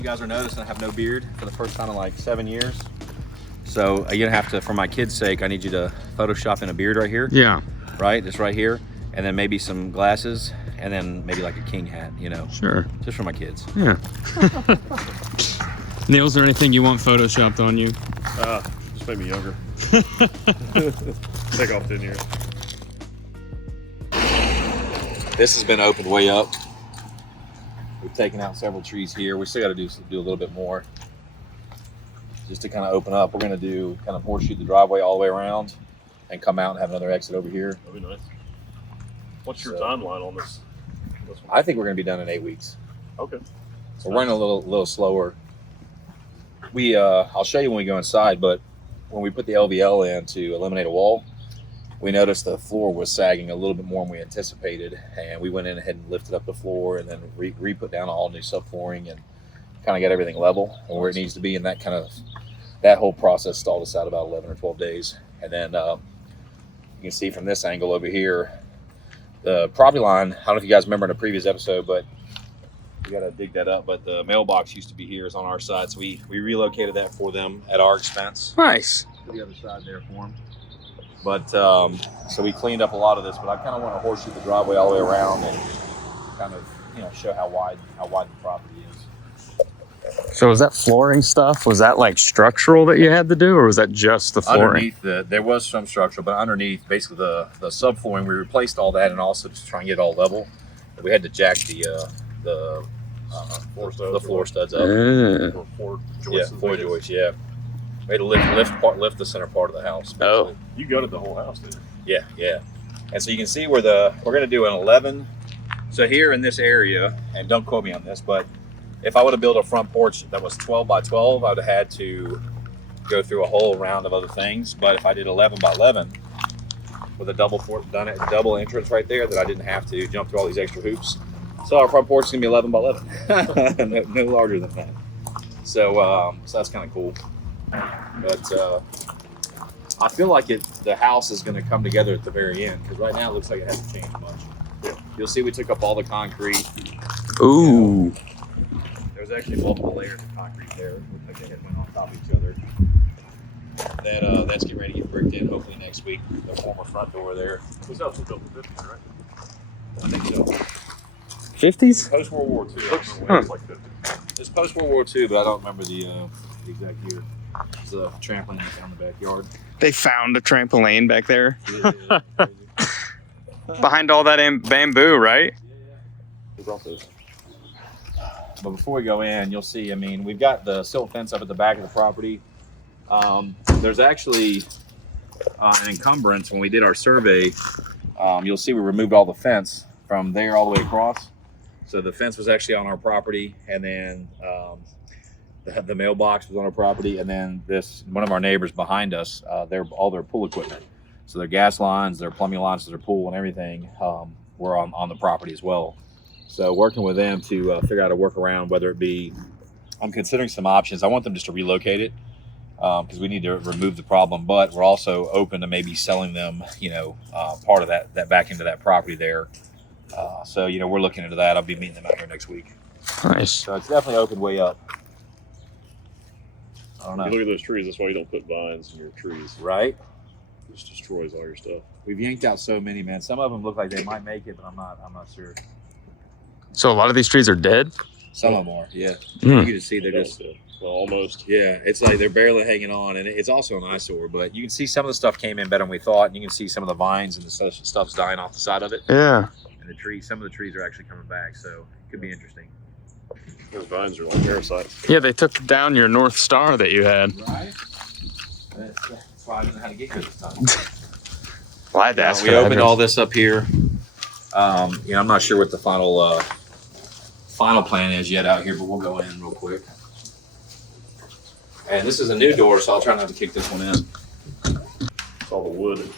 you guys are noticing, I have no beard for the first time in like 7 years. So you're gonna have to, for my kids' sake, I need you to Photoshop in a beard right here. Yeah. Right, just right here. And then maybe some glasses, and then maybe like a king hat, you know. Sure. Just for my kids. Yeah. Neil, is there anything you want photoshopped on you? Just made me younger. Take off 10 years. This has been opened way up. We've taken out several trees here. We still got to do a little bit more, just to kind of open up. We're going to do kind of horseshoe the driveway all the way around, and come out and have another exit over here. That'd be nice. What's your timeline on this? I think we're going to be done in 8 weeks. Okay. So we're running a little slower. I'll show you when we go inside, but when we put the LVL in to eliminate a wall, we noticed the floor was sagging a little bit more than we anticipated, and we went in ahead and lifted up the floor and then re-put down all new subflooring and kind of got everything level and where it needs to be. And that whole process stalled us out about 11 or 12 days. And then you can see from this angle over here, the property line, I don't know if you guys remember in a previous episode, but we got to dig that up. But the mailbox used to be here, it's on our side. So we relocated that for them at our expense. Nice. To the other side there for them. But so we cleaned up a lot of this, but I kind of want to horseshoe the driveway all the way around and kind of, you know, show how wide the property is. So was that flooring stuff? Was that like structural that you had to do, or was that just the flooring? Underneath there was some structural, but underneath basically the subflooring, we replaced all that and also just try and get it all level. We had to jack the floor studs up. Or floor joists. Yeah, floor joists. Yeah. We had to lift the center part of the house. Basically. Oh. You gutted the whole house, didn't you? Yeah. And so you can see where we're going to do an 11. So here in this area, and don't quote me on this, but if I would have built a front porch that was 12 by 12, I would have had to go through a whole round of other things. But if I did 11 by 11 with a double entrance right there, that I didn't have to jump through all these extra hoops. So our front porch is going to be 11 by 11, no larger than that. So that's kind of cool. But I feel like the house is going to come together at the very end, because right now it looks like it hasn't changed much. Yeah. You'll see we took up all the concrete. Ooh. There's actually multiple layers of concrete there. Looks like they had went on top of each other. That's getting ready to get bricked in hopefully next week. The former front door there. This house was built in the 50s, right? I think so. 50s? Post World War II. Huh. It's like 50. It's post World War II, but I don't remember the exact year. It's a trampoline down the backyard. They found a trampoline back there. Yeah, Behind all that bamboo, right? Who brought those? But before we go in, you'll see, I mean, we've got the silt fence up at the back of the property. There's actually an encumbrance when we did our survey. You'll see we removed all the fence from there all the way across. So the fence was actually on our property, and then the mailbox was on our property, and then one of our neighbors behind us, all their pool equipment. So their gas lines, their plumbing lines, their pool and everything were on the property as well. So working with them to figure out a workaround, whether it be, I'm considering some options. I want them just to relocate it because we need to remove the problem, but we're also open to maybe selling them, part of that back into that property there. So, we're looking into that. I'll be meeting them out here next week. Nice. So it's definitely opened way up. I don't know. You look at those trees, that's why you don't put vines in your trees. Right? It just destroys all your stuff. We've yanked out so many, man. Some of them look like they might make it, but I'm not sure. So a lot of these trees are dead? Some of them are, yeah. Mm. You can just see they're just... Well, almost. Yeah, it's like they're barely hanging on, and it's also an eyesore, but you can see some of the stuff came in better than we thought, and you can see some of the vines and the stuff's dying off the side of it. Yeah. And some of the trees are actually coming back, so it could be interesting. Those vines are like parasites. Yeah, they took down your North Star that you had. Right? That's why I didn't know how to get here this time. Well, I had to ask We for that opened address. all this up here. I'm not sure what the final plan is yet out here, but we'll go in real quick. And this is a new door, so I'll try not to kick this one in. It's all the wood.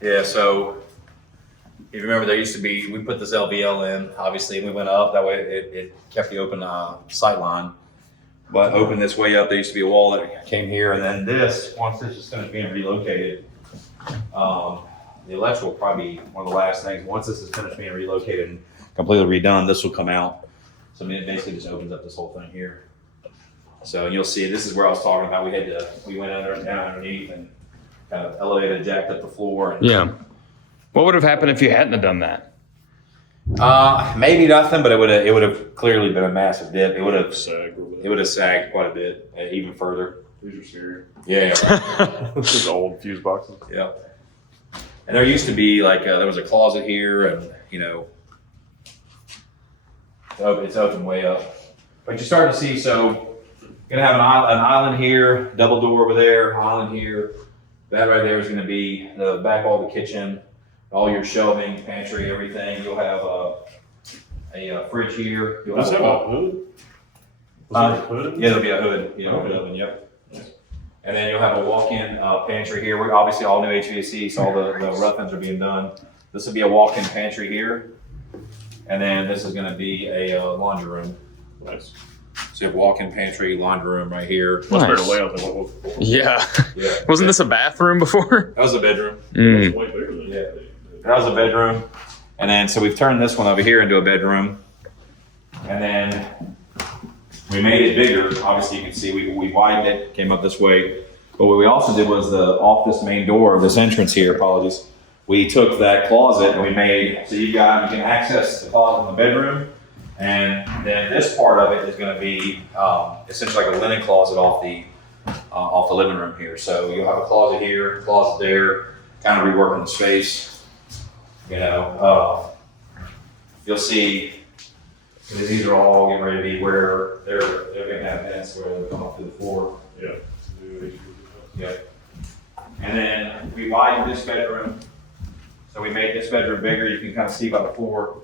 Yeah, so if you remember, we put this LVL in, obviously, and we went up. That way it kept the open sight line. But open this way up, there used to be a wall that came here. And then once this is finished being relocated, the electrical will probably be one of the last things. Once this is finished being relocated and completely redone, this will come out. So I mean, it basically just opens up this whole thing here. So you'll see, this is where I was talking about. We went under and down underneath and kind of elevated, jacked up the floor. And, Yeah. What would have happened if you hadn't have done that? Maybe nothing, but it would have clearly been a massive dip. It would have Sag a little bit. It would have sagged quite a bit, even further. These are scary. Yeah, right. This is old fuse boxes. Yeah. And there used to be like there was a closet here, and you know, it's open way up. But you're starting to see. So you're gonna have an island here, double door over there, island here. That right there is going to be the back wall of the kitchen, all your shelving, pantry, everything. You'll have a fridge here. You'll Does it have have a hood? Was there a hood? Yeah, there'll be a hood. You know, oven. Yep. And then you'll have a walk-in pantry here. We're obviously all new HVAC, so all the rough ends are being done. This will be a walk-in pantry here, and then this is going to be a laundry room. Nice. So you have walk-in pantry, laundry room right here. Much better Nice. layout than what was before. Yeah. Yeah, Wasn't this a bathroom before? that was a bedroom. It's way bigger than Yeah. That was a bedroom. And then, so we've turned this one over here into a bedroom. And then we made it bigger. Obviously, you can see we widened it, came up this way. But what we also did was off this main door, this entrance here, apologies, we took that closet and we made, so you can access the closet in the bedroom. And then this part of it is going to be essentially like a linen closet off the living room here. So you'll have a closet here, closet there, kind of reworking the space. You know, you'll see these are all getting ready to be where they're going to have vents where they'll come up to the floor. Yeah. Yep. And then we widened this bedroom. So we made this bedroom bigger. You can kind of see by the floor,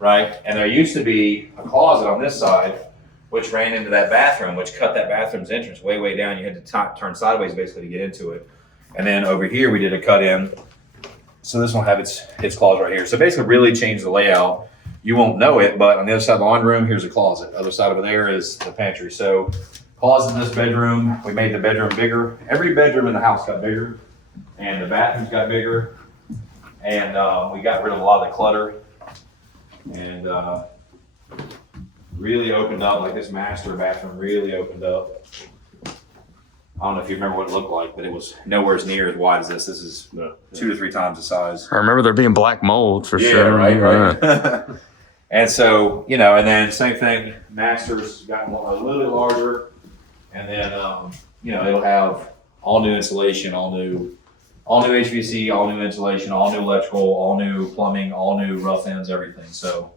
right? And there used to be a closet on this side, which ran into that bathroom, which cut that bathroom's entrance way down. You had to turn sideways basically to get into it. And then over here, we did a cut in. So this one will have its closet right here. So basically really changed the layout. You won't know it, but on the other side of the laundry room, here's a closet. Other side over there is the pantry. So closet in this bedroom, we made the bedroom bigger. Every bedroom in the house got bigger, and the bathrooms got bigger. And we got rid of a lot of the clutter. And really opened up, like this master bathroom really opened up. I don't know if you remember what it looked like, but it was nowhere near as wide as this. This is 2 to 3 times the size. I remember there being black mold for sure. Right. And so, you know, and then same thing, master's gotten a little bit larger. And then, you know, it'll have all new insulation, all new HVAC, all new insulation, all new electrical, all new plumbing, all new rough ends, everything. So,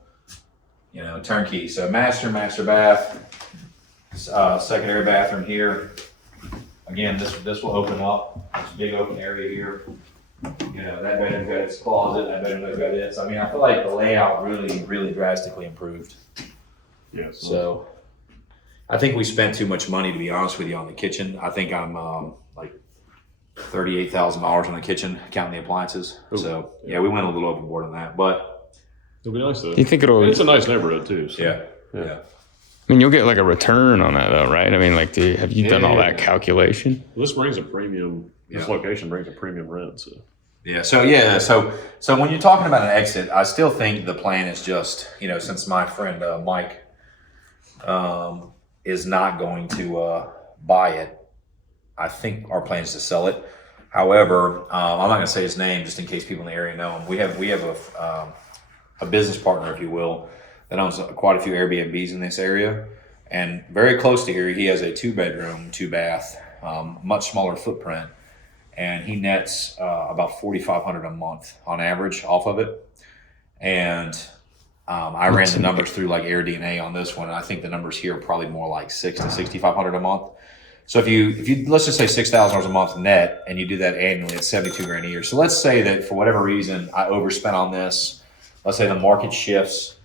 you know, turnkey. So master bath, secondary bathroom here. Again, this will open up. This big open area here. You know, that bedroom's got its closet, that bedroom's got its. I mean, I feel like the layout really drastically improved. Yes. So I think we spent too much money, to be honest with you, on the kitchen. I think I'm like $38,000 on the kitchen, counting the appliances. Ooh. So yeah, we went a little overboard on that, but It'll be nice though. You think it'll? It's a nice neighborhood too. So. yeah. I mean, you'll get like a return on that though, right? I mean, like, have you done all that calculation? Well, this brings a premium. This location brings a premium rent. So. So when you're talking about an exit, I still think the plan is just, you know, since my friend Mike is not going to buy it, I think our plan is to sell it. However, I'm not going to say his name just in case people in the area know him. We have a business partner, if you will, that owns quite a few Air BnBs in this area, and very close to here, he has a 2-bedroom, 2-bath, much smaller footprint. And he nets about $4,500 a month on average off of it. And I ran the numbers through like Air DNA on this one. And I think the numbers here are probably more like $6,000 to $6,500 a month. So if you let's just say $6,000 a month net, and you do that annually, it's $72,000 a year. So let's say that for whatever reason I overspent on this. Let's say the market shifts,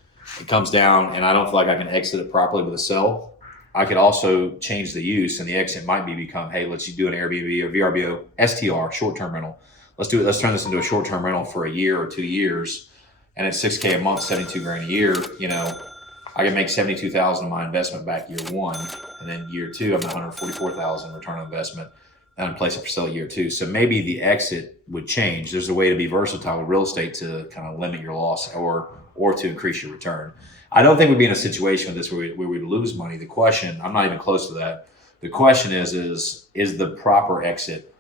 it comes down, and I don't feel like I can exit it properly with a sell. I could also change the use, and the exit might become, hey, let's do an Airbnb or VRBO, STR, short-term rental. Let's do it. Let's turn this into a short-term rental for a year or 2 years, and at $6,000 a month, $72,000 a year. You know, I can make $72,000 of my investment back year 1, and then year 2, I'm at $144,000 return on investment, and I'm place it for sale year 2. So maybe the exit would change. There's a way to be versatile with real estate to kind of limit your loss or or to increase your return. I don't think we'd be in a situation with this where we would lose money. The question, I'm not even close to that. The question is the proper exit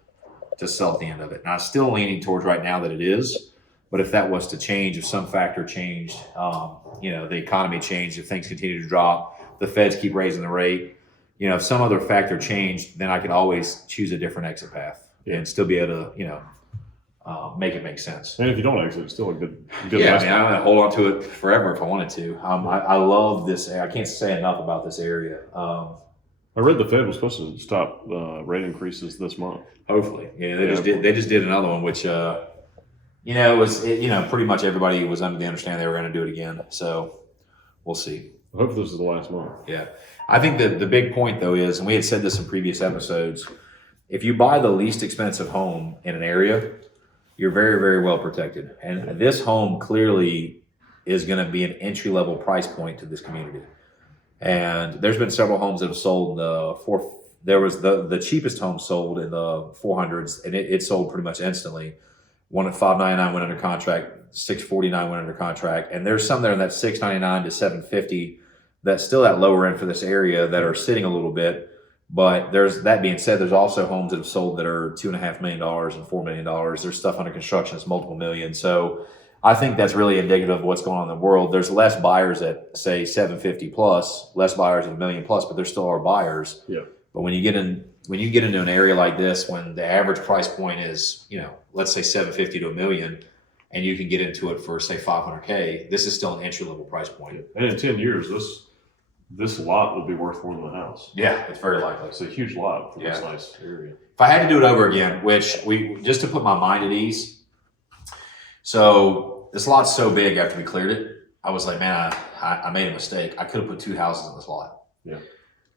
to sell at the end of it? And I'm still leaning towards right now that it is. But if that was to change, if some factor changed, the economy changed, if things continue to drop, the feds keep raising the rate, if some other factor changed, then I could always choose a different exit path and still be able to, make it make sense. And if you don't exit, it's still a good yeah, I'm going to hold on to it forever if I wanted to. I love this. I can't say enough about this area. I read the Fed was supposed to stop rate increases this month. Hopefully. Yeah, they just did another one, which, pretty much everybody was under the understanding they were going to do it again. So we'll see. I hope this is the last month. Yeah. I think that the big point, though, is, and we had said this in previous episodes, if you buy the least expensive home in an area, you're very, very well protected. And this home clearly is going to be an entry-level price point to this community. And there's been several homes that have sold there was the cheapest home sold in the 400s, and it sold pretty much instantly. One at $599 went under contract, $649 went under contract, and there's some there in that $699 to $750 that's still at lower end for this area that are sitting a little bit. But that being said, there's also homes that have sold that are $2.5 million and $4 million. There's stuff under construction that's multiple million. So I think that's really indicative of what's going on in the world. There's less buyers at, say, 750 plus, less buyers at $1 million plus, but there still are buyers. Yeah. But when you get into an area like this, when the average price point is, let's say 750 to $1 million, and you can get into it for, say, $500K, this is still an entry level price point. And in 10 years, this lot will be worth more than the house. Yeah, it's very likely. It's a huge lot for this nice area. If I had to do it over again, just to put my mind at ease, so this lot's so big after we cleared it, I was like, man, I made a mistake. I could have put 2 houses in this lot. Yeah.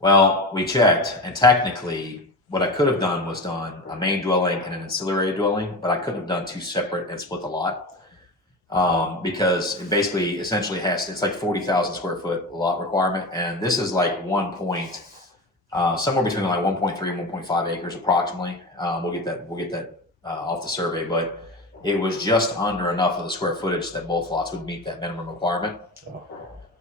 Well, we checked, and technically what I could have done was done a main dwelling and an ancillary dwelling, but I couldn't have done 2 separate and split the lot. Because it basically essentially it's like 40,000 square foot lot requirement. And this is like somewhere between like 1.3 and 1.5 acres approximately. We'll get that off the survey, but it was just under enough of the square footage that both lots would meet that minimum requirement.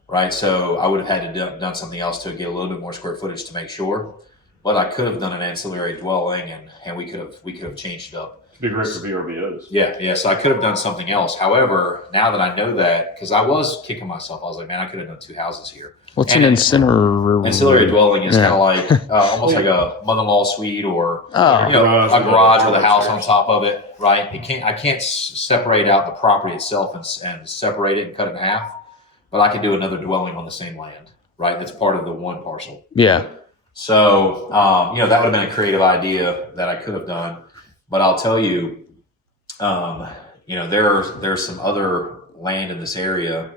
Right. So I would have had to done something else to get a little bit more square footage to make sure, but I could have done an ancillary dwelling and we could have changed it up. It'd be great for VRBOs. Yeah. So I could have done something else. However, now that I know that, because I was kicking myself, I was like, man, I could have done 2 houses here. What's an ancillary? Ancillary dwelling is kind of like almost like a mother-in-law suite or a garage with a house on top of it, right? I can't separate out the property itself and separate it and cut it in half, but I can do another dwelling on the same land, right? That's part of the one parcel. Yeah. So that would have been a creative idea that I could have done. But I'll tell you, there's some other land in this area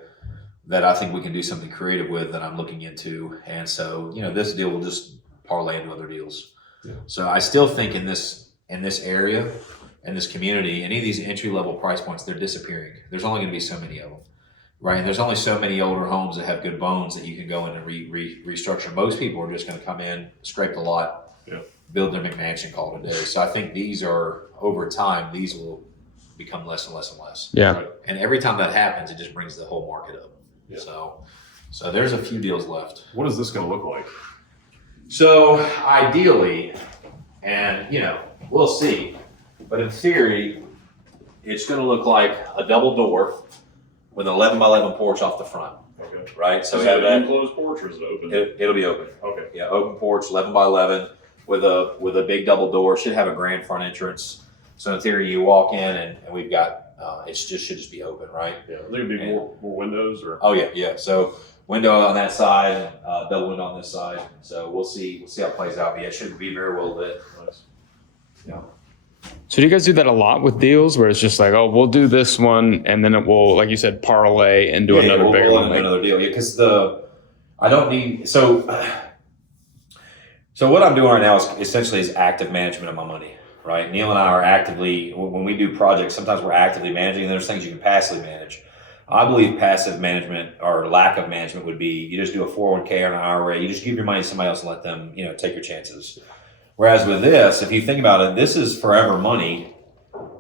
that I think we can do something creative with that I'm looking into. And so, this deal will just parlay into other deals. Yeah. So I still think in this area, in this community, any of these entry level price points, they're disappearing. There's only going to be so many of them, right? And there's only so many older homes that have good bones that you can go in and restructure. Most people are just going to come in, scrape the lot, build their McMansion, call it a day. So I think over time, these will become less and less and less. Yeah. Right? And every time that happens, it just brings the whole market up. Yeah. So there's a few deals left. What is this going to look like? So ideally, and we'll see, but in theory, it's going to look like a double door with an 11 by 11 porch off the front. Okay. Right. So is we have it an enclosed porch or is it open? It'll be open. Okay. Yeah, open porch, 11 by 11 with a big double door. Should have a grand front entrance. So in theory, you walk in and we've got should just be open, right? Yeah. Are there gonna be more windows or? Oh yeah. So window on that side, double window on this side. So we'll see how it plays out. But yeah, it should be very well lit. Nice. Yeah. So do you guys do that a lot with deals where it's just like, oh, we'll do this one and then it will, like you said, parlay and do another bigger one? Another deal. Yeah, because I don't need so what I'm doing right now is essentially active management of my money. Right, Neil and I are actively, when we do projects, sometimes we're actively managing, and there's things you can passively manage. I believe passive management or lack of management would be you just do a 401k or an IRA, you just give your money to somebody else and let them, take your chances. Whereas with this, if you think about it, this is forever money,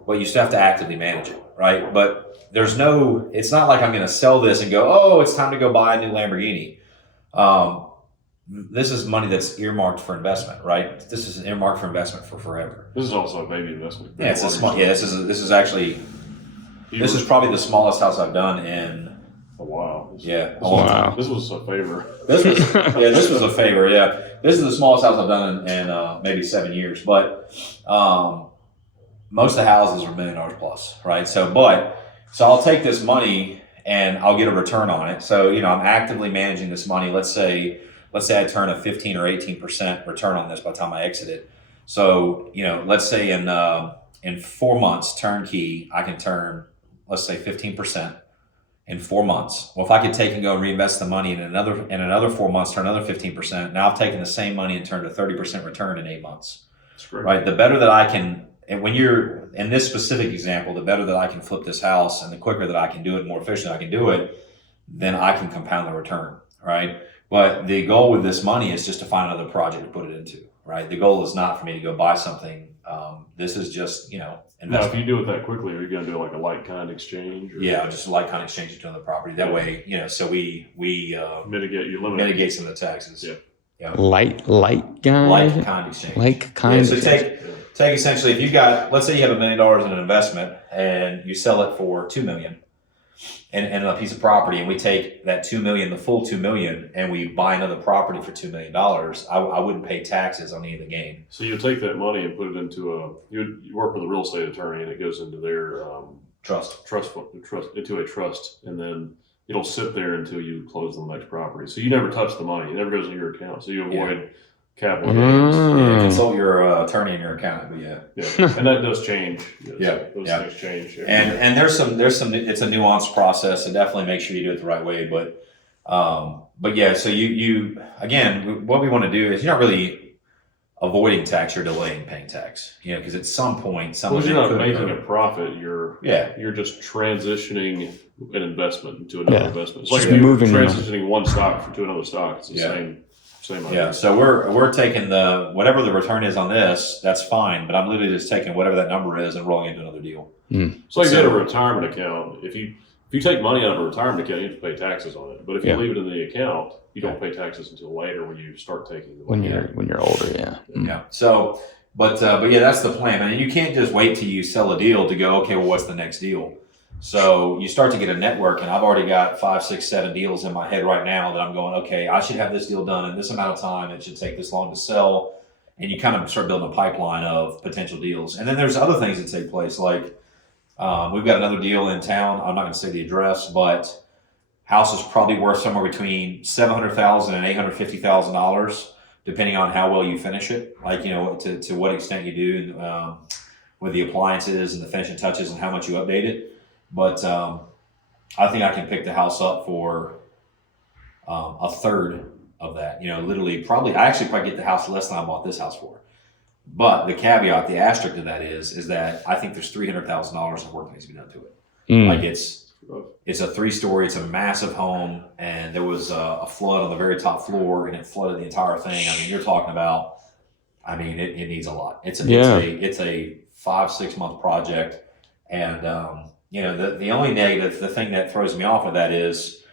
but you still have to actively manage it. right? But it's not like I'm going to sell this and go, oh, it's time to go buy a new Lamborghini. This is money that's earmarked for investment, right? This is earmarked for investment for forever. This is also a baby investment. Yeah, this is probably the smallest house I've done in a while. Wow. This was a favor. This was a favor. Yeah, this is the smallest house I've done in maybe 7 years. But most of the houses are $1 million plus, right? So I'll take this money and I'll get a return on it. So I'm actively managing this money. Let's say I turn a 15 or 18% return on this by the time I exit it. So let's say in 4 months turnkey, I can turn, let's say 15%. In 4 months. Well, if I could take and go and reinvest the money in another 4 months, turn another 15%. Now I've taken the same money and turned a 30% return in 8 months. That's great. Right. The better that I can, and when you're in this specific example, the better that I can flip this house and the quicker that I can do it, more efficiently I can do it, then I can compound the return. Right. But the goal with this money is just to find another project to put it into. Right. The goal is not for me to go buy something. This is just, investment. Now, if you do it that quickly, are you going to do like a like kind exchange? Or? Yeah, just a like kind exchange it to another property. That way, so we mitigate some of the taxes. Yeah. Light guy. Like kind exchange. Like kind. Yeah, so take essentially, if you've got, let's say you have $1 million in an investment and you sell it for $2 million and a piece of property, and we take that $2 million, the full $2 million, and we buy another property for $2 million, I wouldn't pay taxes on any of the gain. So you take that money and put it into you work with a real estate attorney, and it goes into their trust into a trust, and then it'll sit there until you close the next property. So you never touch the money; it never goes into your account. So you avoid capital gains. Yeah, consult your attorney and your accountant, but and that does change. Those things change. And there's some. It's a nuanced process, so definitely make sure you do it the right way. But yeah, so you again, what we want to do is you're not really avoiding tax, you're delaying paying tax. Because at some point, you're not making a profit. You're just transitioning an investment into another investment. It's just like moving transitioning one stock to another stock. It's the same idea. Yeah, so we're taking whatever the return is on this, that's fine, but I'm literally just taking whatever that number is and rolling into another deal. It's like you have a retirement account. If you take money out of a retirement account, you have to pay taxes on it. But if you leave it in the account, you don't pay taxes until later when you start taking the money. When you're older, Yeah. So, but yeah, that's the plan. I mean, you can't just wait till you sell a deal to go, okay, well, what's the next deal? So you start to get a network, and I've already got 5, 6, 7 deals in my head right now that I'm going, okay, I should have this deal done in this amount of time. It should take this long to sell. And you kind of start building a pipeline of potential deals. And then there's other things that take place. Like we've got another deal in town. I'm not going to say the address, but house is probably worth somewhere between $700,000 and $850,000, depending on how well you finish it. Like, to what extent you do with the appliances and the finishing touches and how much you update it. But I think I can pick the house up for a third of that. Literally, I actually probably get the house less than I bought this house for. But the caveat, the asterisk to that is that I think there's $300,000 of work that needs to be done to it. Like it's a 3-story, it's a massive home, and there was a flood on the very top floor, and it flooded the entire thing. I mean, you're talking about, it needs a lot. It's a 5-6 month project, and the only negative, the thing that throws me off of that is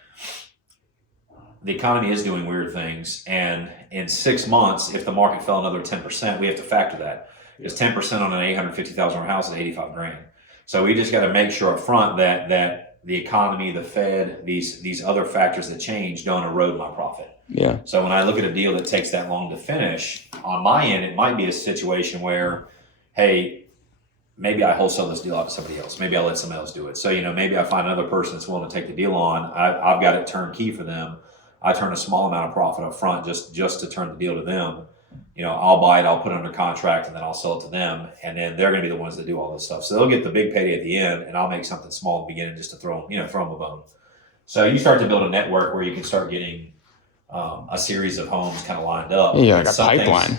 the economy is doing weird things. And in 6 months, if the market fell another 10%, we have to factor that. Because 10% on an $850,000 house is $85,000. So we just got to make sure up front that the economy, the Fed, these other factors that change don't erode my profit. Yeah. So when I look at a deal that takes that long to finish, on my end, it might be a situation where, hey, maybe I wholesale this deal out to somebody else. Maybe I'll let somebody else do it. So, maybe I find another person that's willing to take the deal on. I've got it turnkey for them. I turn a small amount of profit up front just to turn the deal to them. I'll buy it, I'll put it under contract, and then I'll sell it to them. And then they're going to be the ones that do all this stuff. So they'll get the big payday at the end, and I'll make something small at the beginning just to throw them a bone. So you start to build a network where you can start getting a series of homes kind of lined up. Yeah, like a pipeline.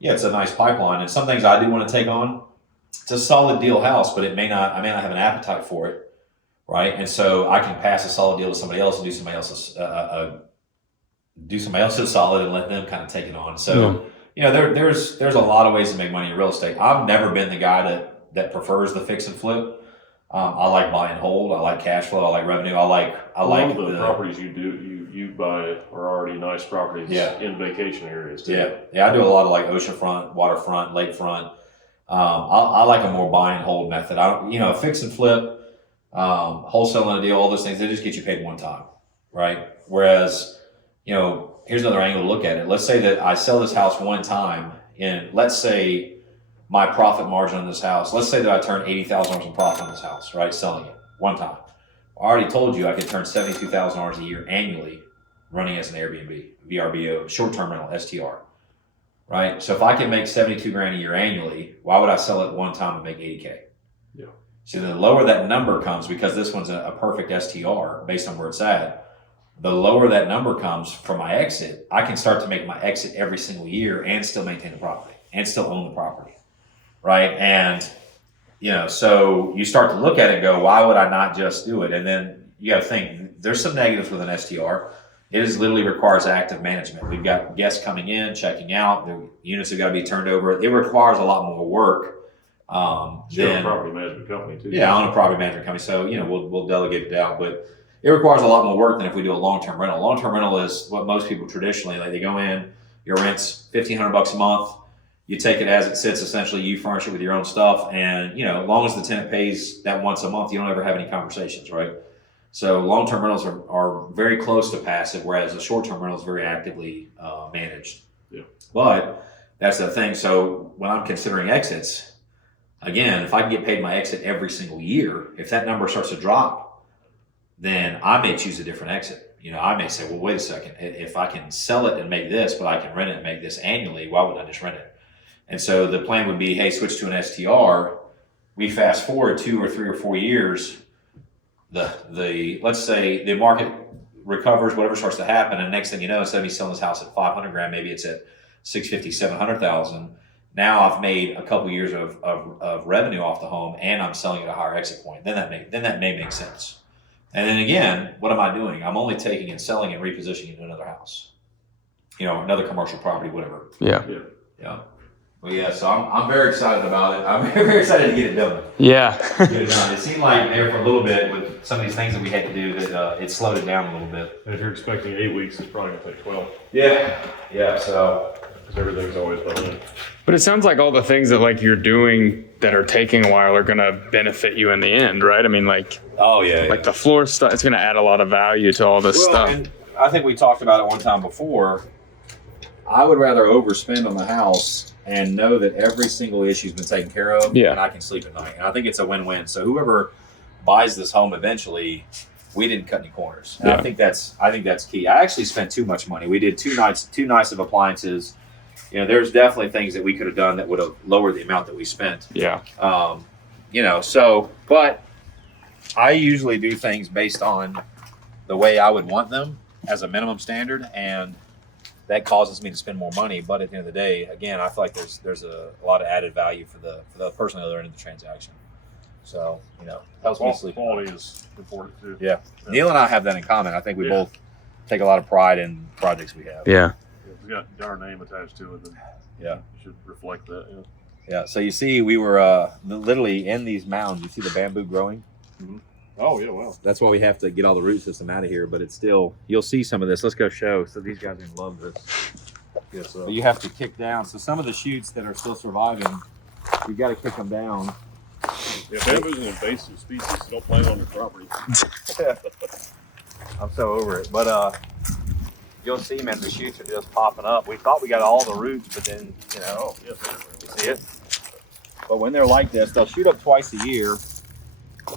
It's a nice pipeline. And some things I do want to take on. It's a solid deal house, but I may not have an appetite for it, right? And so I can pass a solid deal to somebody else and do somebody else's solid and let them kind of take it on. So, there's a lot of ways to make money in real estate. I've never been the guy that prefers the fix and flip. I like buy and hold. I like cash flow. I like revenue. I like the properties you buy are already nice properties in vacation areas too. Yeah. I do a lot of like oceanfront, waterfront, lakefront. I like a more buy and hold method. Fix and flip, wholesaling a deal, all those things, they just get you paid one time, right? Whereas, here's another angle to look at it. Let's say that I sell this house one time, and let's say my profit margin on this house, let's say that I turn $80,000 in profit on this house, right? Selling it one time. I already told you I could turn $72,000 a year annually running as an Airbnb, VRBO, short-term rental, STR, right? So if I can make 72 grand a year annually, why would I sell it one time and make 80K? Yeah. So the lower that number comes, because this one's a perfect STR based on where it's at, the lower that number comes for my exit, I can start to make my exit every single year and still maintain the property and still own the property, right? And, so you start to look at it and go, why would I not just do it? And then you got to think, there's some negatives with an STR. It literally requires active management. We've got guests coming in, checking out. The units have got to be turned over. It requires a lot more work. You're a property management company too. Yeah, I own a property management company, so we'll delegate it out, but it requires a lot more work than if we do a long-term rental. Long-term rental is what most people traditionally like. They go in, your rent's $1,500 a month. You take it as it sits. Essentially, you furnish it with your own stuff, and as long as the tenant pays that once a month, you don't ever have any conversations, right? So long-term rentals are very close to passive, whereas a short-term rental is very actively managed. Yeah. But that's the thing. So when I'm considering exits, again, if I can get paid my exit every single year, if that number starts to drop, then I may choose a different exit. I may say, well, wait a second. If I can sell it and make this, but I can rent it and make this annually, why would I just rent it? And so the plan would be, hey, switch to an STR. We fast forward 2 or 3 or 4 years. Let's say the market recovers, whatever starts to happen, and next thing you know, instead of me selling this house at 500 grand, maybe it's at 650, 700,000. Now I've made a couple years of revenue off the home, and I'm selling at a higher exit point. Then that may make sense. And then again, what am I doing? I'm only taking and selling and repositioning into another house, another commercial property, whatever. Yeah. Well, yeah. So I'm very excited about it. I'm very excited to get it done. Yeah. Get it done. It seemed like there for a little bit with some of these things that we had to do that it slowed it down a little bit. And if you're expecting 8 weeks, it's probably gonna take 12. Yeah. So because everything's always behind. But it sounds like all the things that you're doing that are taking a while are going to benefit you in the end, right? I mean, the floor stuff, it's going to add a lot of value to all this stuff. And I think we talked about it one time before. I would rather overspend on the house and know that every single issue's been taken care of, and I can sleep at night. And I think it's a win-win. So whoever buys this home eventually, we didn't cut any corners. And I think that's key. I actually spent too much money. We did two nights of appliances. There's definitely things that we could have done that would have lowered the amount that we spent. Yeah. But I usually do things based on the way I would want them as a minimum standard, and that causes me to spend more money. But at the end of the day, again, I feel like there's a lot of added value for the person on the other end of the transaction. So, helps me sleep. Quality is important too. Yeah. Neil and I have that in common. I think we both take a lot of pride in projects we have. Yeah. If we got our name attached to it, then it should reflect that. Yeah. So you see, we were literally in these mounds. You see the bamboo growing? Mm-hmm. Oh, yeah, wow. That's why we have to get all the root system out of here, but it's still, you'll see some of this. Let's go show. So these guys are going to love this. Yes, So you have to kick down. So some of the shoots that are still surviving, you've got to kick them down. Yeah, bamboo's an invasive species, so don't plant on your property. I'm so over it. But you'll see, man, the shoots are just popping up. We thought we got all the roots, but then, you see it? But when they're like this, they'll shoot up twice a year,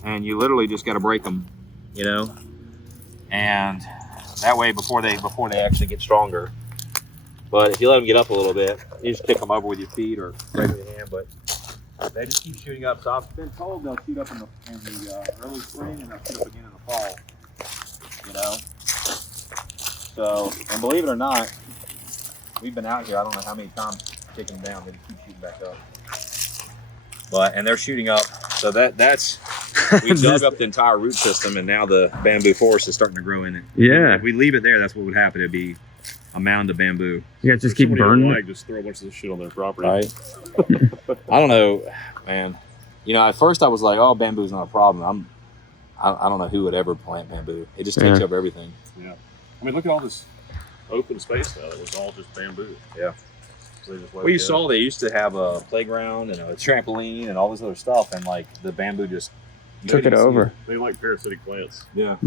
and you literally just got to break them, and that way before they actually get stronger. But if you let them get up a little bit, you just kick them over with your feet or break with your hand. But they just keep shooting up. So I've been told they'll shoot up in the early spring, and they'll shoot up again in the fall. So, and believe it or not, we've been out here, I don't know how many times kicking them down. They just keep shooting back up. And they're shooting up. So that's we dug up the entire root system, and now the bamboo forest is starting to grow in it. Yeah. If we leave it there, that's what would happen. It'd be a mound of bamboo. Yeah, just keep burning. Just throw a bunch of this shit on their property. Right. I don't know, man. at first I was like, oh, bamboo's not a problem. I don't know who would ever plant bamboo. It just takes over everything. Yeah. I mean, look at all this open space though. It was all just bamboo. Yeah. So they just Well, you saw they used to have a playground and a trampoline and all this other stuff, and like the bamboo just took it over. They like parasitic plants. Yeah.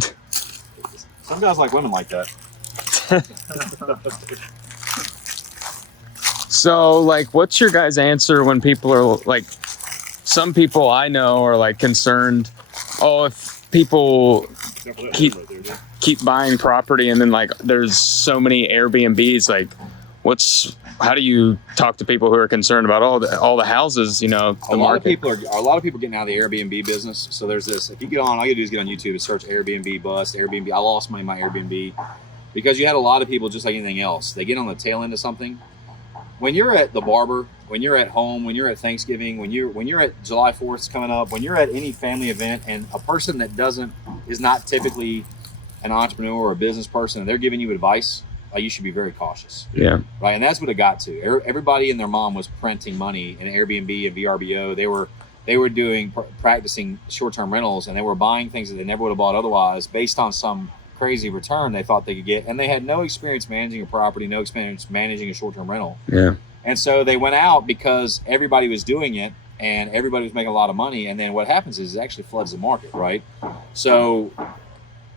Some guys like women like that. So, like, what's your guys' answer when people are like, some people I know are like concerned, oh, if people keep buying property and then like there's so many Airbnbs, like, how do you talk to people who are concerned about all the houses, the a lot market? of people getting out of the Airbnb business. So there's this, if you get on, all you do is get on YouTube and search Airbnb bust, Airbnb. I lost money in my Airbnb because you had a lot of people just like anything else. They get on the tail end of something. When you're at the barber, when you're at home, when you're at Thanksgiving, when you're at July 4th coming up, when you're at any family event, and a person that is not typically an entrepreneur or a business person, and they're giving you advice, you should be very cautious. Yeah. Right. And that's what it got to. Everybody and their mom was printing money in Airbnb and VRBO. They were practicing short-term rentals, and they were buying things that they never would have bought otherwise based on some crazy return they thought they could get. And they had no experience managing a property, no experience managing a short-term rental. Yeah. And so they went out because everybody was doing it and everybody was making a lot of money. And then what happens is it actually floods the market, right? So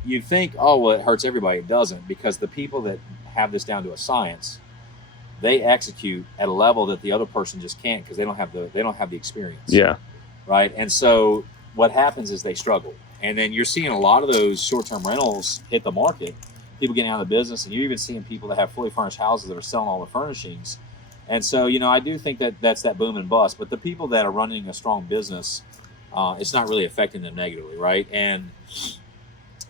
you think, oh, well, it hurts everybody. It doesn't, because the people that have this down to a science, they execute at a level that the other person just can't because they don't have the experience. Yeah. Right. And so what happens is they struggle. And then you're seeing a lot of those short-term rentals hit the market, people getting out of the business, and you're even seeing people that have fully furnished houses that are selling all the furnishings. And so, I do think that that's that boom and bust. But the people that are running a strong business, it's not really affecting them negatively, right? And,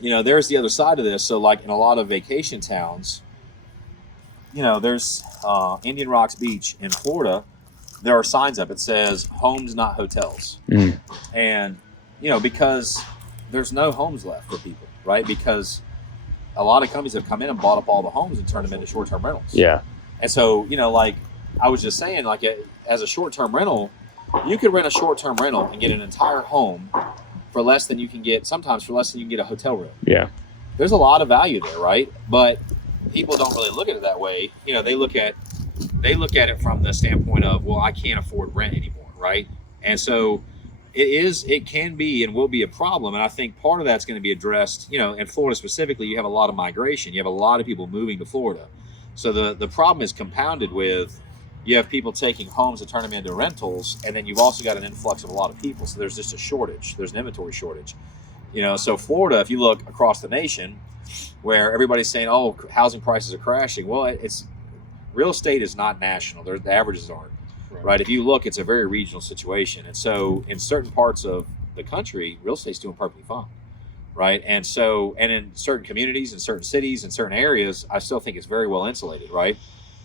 there's the other side of this. So, like in a lot of vacation towns, there's Indian Rocks Beach in Florida. There are signs up. It says homes, not hotels. Mm. And, because there's no homes left for people, right? Because a lot of companies have come in and bought up all the homes and turned them into short-term rentals. Yeah. And so, like I was just saying, like as a short-term rental, you could rent a short-term rental and get an entire home for less than you can get, sometimes for less than you can get a hotel room. Yeah. There's a lot of value there, right? But people don't really look at it that way. They look at it from the standpoint of, well, I can't afford rent anymore, right? And so it can be and will be a problem. And I think part of that's going to be addressed, in Florida specifically, you have a lot of migration. You have a lot of people moving to Florida. So the problem is compounded with, you have people taking homes and turning them into rentals, and then you've also got an influx of a lot of people. So there's just a shortage. There's an inventory shortage. So Florida, if you look across the nation, where everybody's saying, oh, housing prices are crashing. Well, it's real estate is not national. The averages aren't. Right. If you look, it's a very regional situation. And so in certain parts of the country, real estate's doing perfectly fine. Right. And in certain communities, in certain cities, in certain areas, I still think it's very well insulated. Right.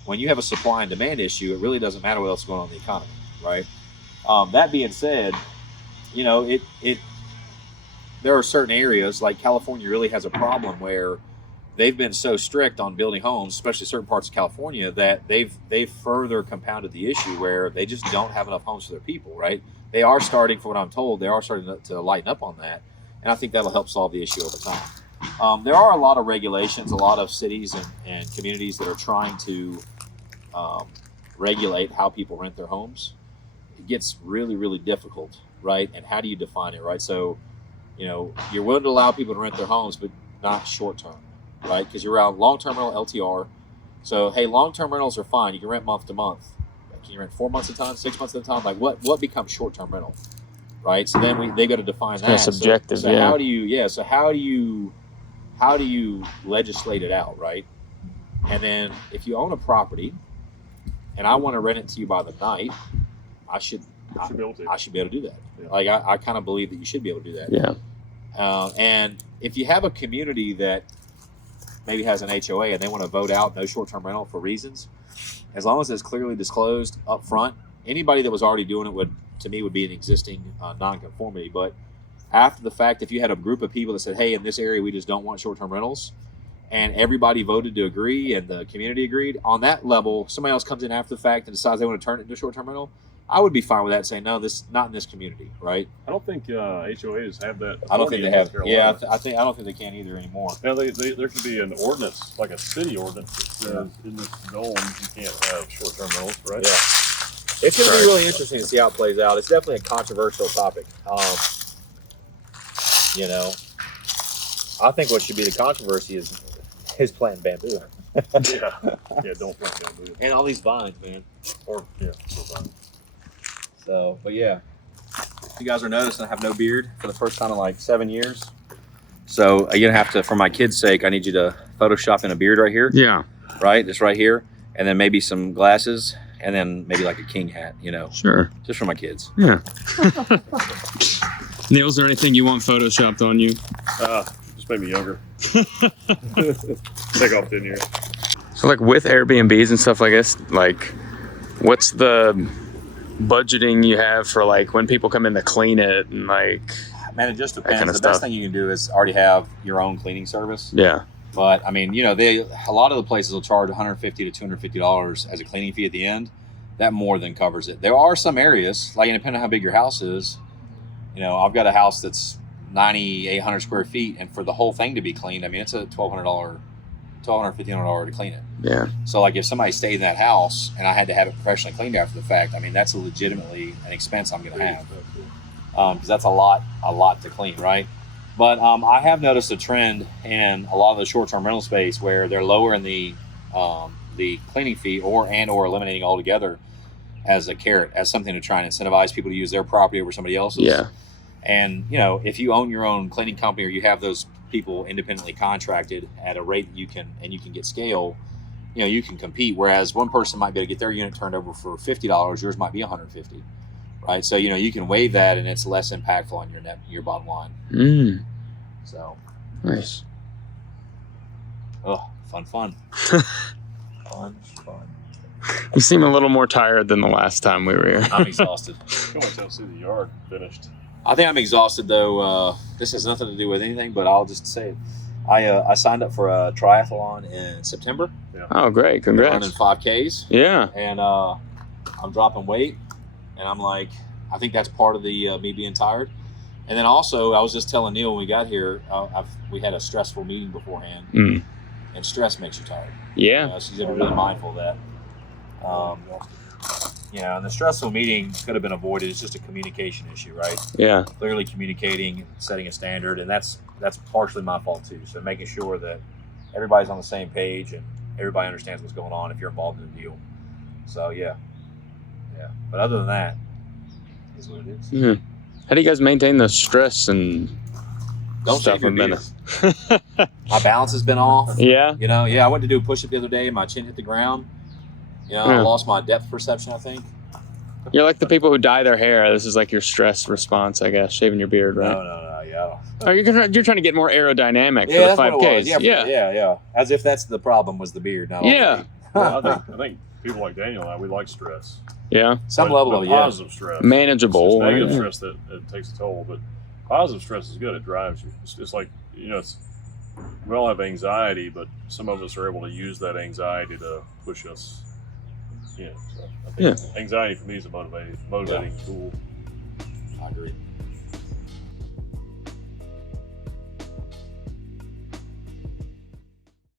When you have a supply and demand issue, it really doesn't matter what else is going on in the economy. Right. That being said, there are certain areas like California really has a problem where they've been so strict on building homes, especially certain parts of California, that they've further compounded the issue where they just don't have enough homes for their people, right? They are starting, for what I'm told, to lighten up on that. And I think that'll help solve the issue over time. There are a lot of regulations, a lot of cities and communities that are trying to regulate how people rent their homes. It gets really, really difficult, right? And how do you define it, right? So, you're willing to allow people to rent their homes, but not short-term. Right? Because you're around long-term rental LTR. So, hey, long-term rentals are fine. You can rent month to month. Can you rent 4 months at a time, 6 months at a time? Like what becomes short-term rental? Right? So then they got to define that. It's subjective, so how do you legislate it out, right? And then if you own a property and I want to rent it to you by the night, I should be able to do that. Yeah. Like I kind of believe that you should be able to do that. Yeah. And if you have a community that maybe has an HOA and they want to vote out no short-term rental for reasons, as long as it's clearly disclosed up front, anybody that was already doing it would be an existing non-conformity. But after the fact, if you had a group of people that said, hey, in this area we just don't want short-term rentals, and everybody voted to agree and the community agreed, on that level, somebody else comes in after the fact and decides they want to turn it into a short-term rental, I would be fine with that, saying no, this not in this community, right? I don't think HOAs have that. I don't think authority they in have. North Yeah, Carolina. I don't think they can either anymore. Now there could be an ordinance, like a city ordinance, that says in this zone you can't have short-term rentals, right? Yeah, it's going to be really interesting to see how it plays out. It's definitely a controversial topic. You know, I think what should be the controversy is planting bamboo. yeah, don't plant bamboo. And all these vines, man. Or vines. So, but yeah, you guys are noticing I have no beard for the first time in like 7 years. So you're gonna have to, for my kids' sake, I need you to Photoshop in a beard right here. Yeah. Right, just right here, and then maybe some glasses, and then maybe like a king hat. You know, Sure. just for my kids. Yeah. Neil, is there anything you want photoshopped on you? Just make me younger. Take off 10 years. So like with Airbnbs and stuff like this, like what's the budgeting you have for like when people come in to clean it and like, Man, it just that depends. kind of The best stuff? thing you can do is already have your own cleaning service. Yeah. But I mean, you know, a lot of the places will charge $150 to $250 as a cleaning fee at the end. That more than covers it. There are some areas, like depending on how big your house is. You know, I've got a house that's 9,800 square feet, and for the whole thing to be cleaned, I mean, it's a $1,200 to clean it. Yeah. So like if somebody stayed in that house and I had to have it professionally cleaned after the fact, I mean, that's legitimately an expense I'm going to have. Because that's a lot to clean, right? But I have noticed a trend in a lot of the short-term rental space where they're lowering the cleaning fee or eliminating altogether as a carrot, as something to try and incentivize people to use their property over somebody else's. Yeah. And you know, if you own your own cleaning company or you have those people independently contracted at a rate that you can get scale, you know, you can compete. Whereas one person might be able to get their unit turned over for $50, yours might be $150. Right, so you know you can waive that, and it's less impactful on your bottom line. So Nice. Oh, fun. You seem a little more tired than the last time we were here. I'm exhausted. Go and tell see the yard finished. I think I'm exhausted though. This has nothing to do with anything, but I'll just say, I signed up for a triathlon in September. Yeah. Oh, great! Congrats. Running 5Ks. Yeah. And I'm dropping weight, and I'm like, I think that's part of the me being tired. And then also, I was just telling Neil when we got here, we had a stressful meeting beforehand, and stress makes you tired. Yeah. You know, so you have to be really mindful of that. You know, and the stressful meeting could have been avoided. It's just a communication issue, right? Yeah. Clearly communicating, setting a standard, and that's partially my fault too. So making sure that everybody's on the same page and everybody understands what's going on if you're involved in the deal. So yeah. But other than that, it is what it is. Mm-hmm. How do you guys maintain the stress and Don't stuff shave your in beard. Venice? My balance has been off. Yeah. You know, I went to do a push-up the other day and my chin hit the ground. You know, I lost my depth perception, I think. You're like the people who dye their hair. This is like your stress response, I guess, shaving your beard, right? No, yeah. Oh, you're trying to get more aerodynamic for Yeah, the that's what it 5Ks. was. Yeah. As if that's the problem was the beard. Not all the Yeah. weight. Well, I think people like Daniel and I, we like stress. Yeah. Some level of it, yeah. Positive stress. Manageable. It's negative right? stress that it takes a toll, but positive stress is good. It drives you. It's like, you know, we all have anxiety, but some of us are able to use that anxiety to push us. So I think anxiety for me is a motivating tool. I agree.